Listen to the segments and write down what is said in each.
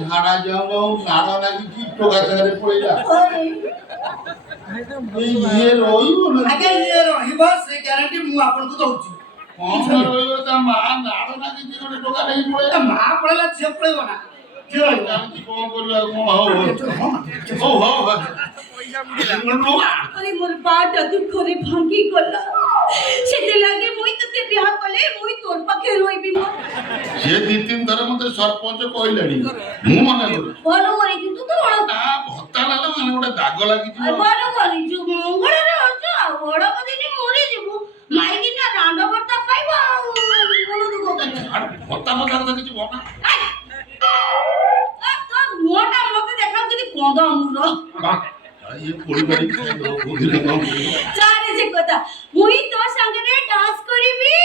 ঝাড়া যাও নাড়া লাগি কি টোকা জায়গায় পড়ে যা ইয়ে রইব না আগে ইয়ে রহিব সে গ্যারান্টি মু আপনাকে দউছি কম রইব তা মা নাড়া লাগি কি ଗୋଟେ টোকা লাগি পড়ে যা মা পড়লা ঝିଅ ପଳେଇବ ନା ଝିଅ ଜାଣିଛି କଣ କରିବା କଣ ହଉ আরে মোর পাটা দুঃখরে ভাঙ্গি গলা সেতে লাগে মুই তোকে বিয়া কলে মুই তোর পাখে রইবি মো সে ଦି ତିନି ଥର ମତେ ସରପଞ୍ଚ କହିଲାଣି ମୁଁ ମନେ କରୁଛି বড় করে কিন্তু তো বড় ତା ଭତ୍ତା ଲାଲ ମାନେ ଗୋଟେ ଦାଗ ଲାଗିଯିବ বড় করে যু মঙ্গଳରେ ଅଛ ବଡ କଦିନି ମରି ଯିବୁ ମାଇକି ନା ରାଣ୍ଡ ଭର୍ତ୍ତା ପାଇବ ମନ ଦୁଃଖ ଭତ୍ତା ଭତ୍ତା ତ କିଛି ଭନା তোর মোটা মতে দেখাও যদি কদ মুর ये পরিবারিক বুঝিলে কম জানে যে কথা মুই তোর সঙ্গে রে ডান্স করিবি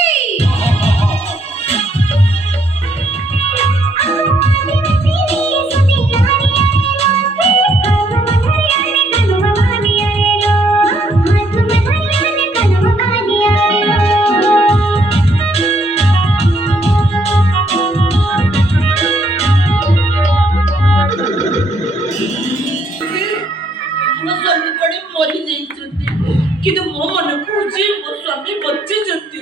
কিন্তু ମୋ ମନେ କହୁଛି ମୋ ସ୍ୱାମୀ ବଞ୍ଚିଛନ୍ତି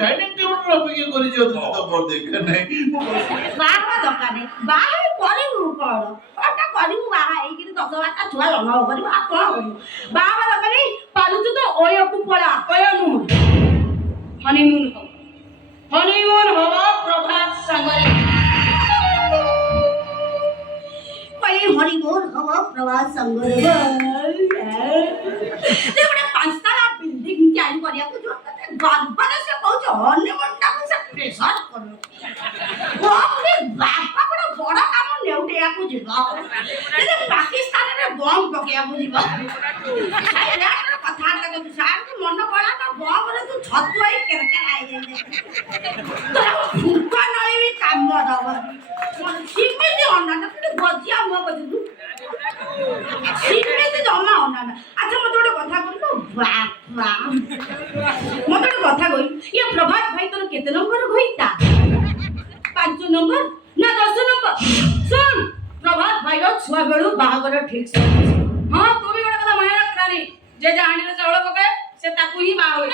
डाइनिंग टेबल पर अपेक्षा करी जो तो पर देख नहीं ବାହା ଦରକାର ବାହା କରିବୁ କଣ କଣଟା କରିବୁ ବାହା ହେଇକିରି 10 ବାରଟା ଛୁଆ ଜନ୍ମ କରିବୁ ଆଉ କଣ କରିବୁ ବାହା ଦରକାର ପାରୁଛୁ ତ ଓୟକୁ ପଳା ଓୟନୁ ହନିମୁନ ହବ ପ୍ରଭାତ ସାଙ୍ଗରେ କଇ ହନିମୁନ ହବ ପ୍ରଭାତ ସାଙ୍ଗରେ ଗୋଟେ ପାଞ୍ଚତଲା ବିଲ୍ଡିଂ ତିଆରି କରିବାକୁ ଯୋଉ ଗର୍ବରେ ସେ କହୁଛି ହନିମୁନଟାକୁ ସେ ପ୍ରେସର କରୁ ବାପରେ ବାପା ଗୋଟେ ବଡ କାମ ନେଉଟେଇବାକୁ ଯିବ ପାକିସ୍ତାନରେ ବମ୍ ପକେଇବାକୁ ଯିବ କଥାବାର୍ତ୍ତା କରୁଛୁ ସାର୍ ମନ ପଡା ତ ବମ୍ରେ ତୁ ଛତୁଆଇ କେରକେରା ହେଇଯାଇଛି ତୋର ଫୁଙ୍କ ନଳିବି କାମ ଦବ ସିମିତି ଅନାନା ତୁ ଗଜିଆ ମୁହ କରିଛୁ ସିମିତି ଜମା ଅନାନା ଆଚ୍ଛା ମତେ ଗୋଟେ କଥା କହିଲୁ ବାପା ମତେ ଗୋଟେ କଥା କହିଲୁ ଇଏ ପ୍ରଭାତ ଭାଇ ତୋର କେତେ ନମ୍ବର ଘଇତା 5 ନମ୍ବର ନା 10 ନମ୍ବର ଶୁଣ ପ୍ରଭାତ ଭାଇର ଛୁଆ ବେଳୁ ବାହାଘର ଠିକ ସେ ହଁ ତୁ ବି ଗୋଟେ କଥା ମନେ ରଖରାନି ଯେ ଜାଣିରେ ଚାଉଳ ପକାଏ ସେ ତାକୁ ହିଁ ବାହା ହୁଏ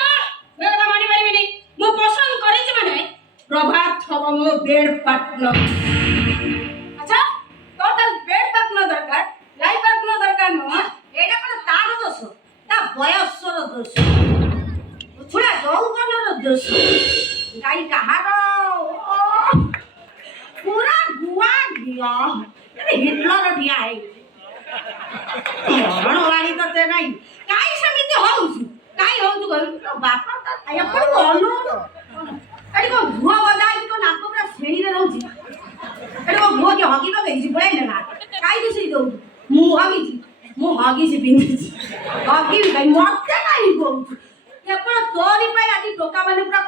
ମୁଁ କଥା ମାନି ପାରିବିନି ମୁଁ ପସନ୍ଦ କରିଛି ମାନେ ପ୍ରଭାତ ହବ ମୋ ବେଡ୍ ପାର୍ଟନର ଆଚ୍ଛା ତୋର ତାହେଲେ ବେଡ୍ ପାର୍ଟନର ଦରକାର ଲାଇଫ୍ ପାର୍ଟନର ଦରକାର ନୁହଁ ଏଇଟା କଣ ତାର ଦୋଷ ତା ବୟସର ଦୋଷ ଛୁଆ ଯୌବନର ଦୋଷ ଗାଈ କାହାର पूरा गुआ गया हिटलर ठिया है मरण वाली तो ते नहीं काई समिति होउछु काई होउछु तो बापा त एपड़ कोनु एडी को भुआ बजाई तो नाको पूरा सेणी रे रहउछि एडी को भुआ के हगी बगे जी पळे ना काई दिसि दउ मु हगी से पिंदी हगी काई मते नहीं कोउछु एपड़ तोरी पे आदि टोका माने पूरा